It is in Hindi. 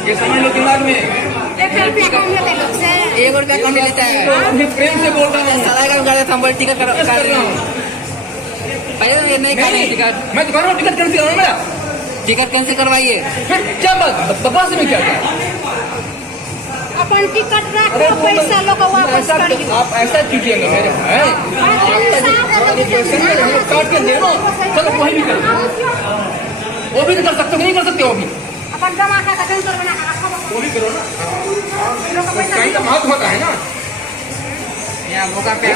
ये समझ लो दिमाग में। 1 रुपया कम लेते लोग से। 1 रुपया कम लेता है। प्रेम से बोल रहा हूँ। साला का गाड़ी संभल टिकट कर रहा हूँ। पहले ये नहीं खाने टिकट। मैं तो कह रहा हूँ टिकट कैंसिल करो मेरा। टिकट कैंसिल करवाइए। फिर क्या बात बस में क्या क्या अपन टिकट रखो, पैसा लोग वापस करिए। आप ऐसा कीजिएगा मेरे भाई, काट के दे दो, चलो वही भी करो। वो भी कर सकते हो, नहीं कर सकते हो भी। अपन जमा का सेंटर बना के रखो, वो भी करो ना। लोग का पैसा कहीं का महत्व होता है ना। यहाँ मौका पे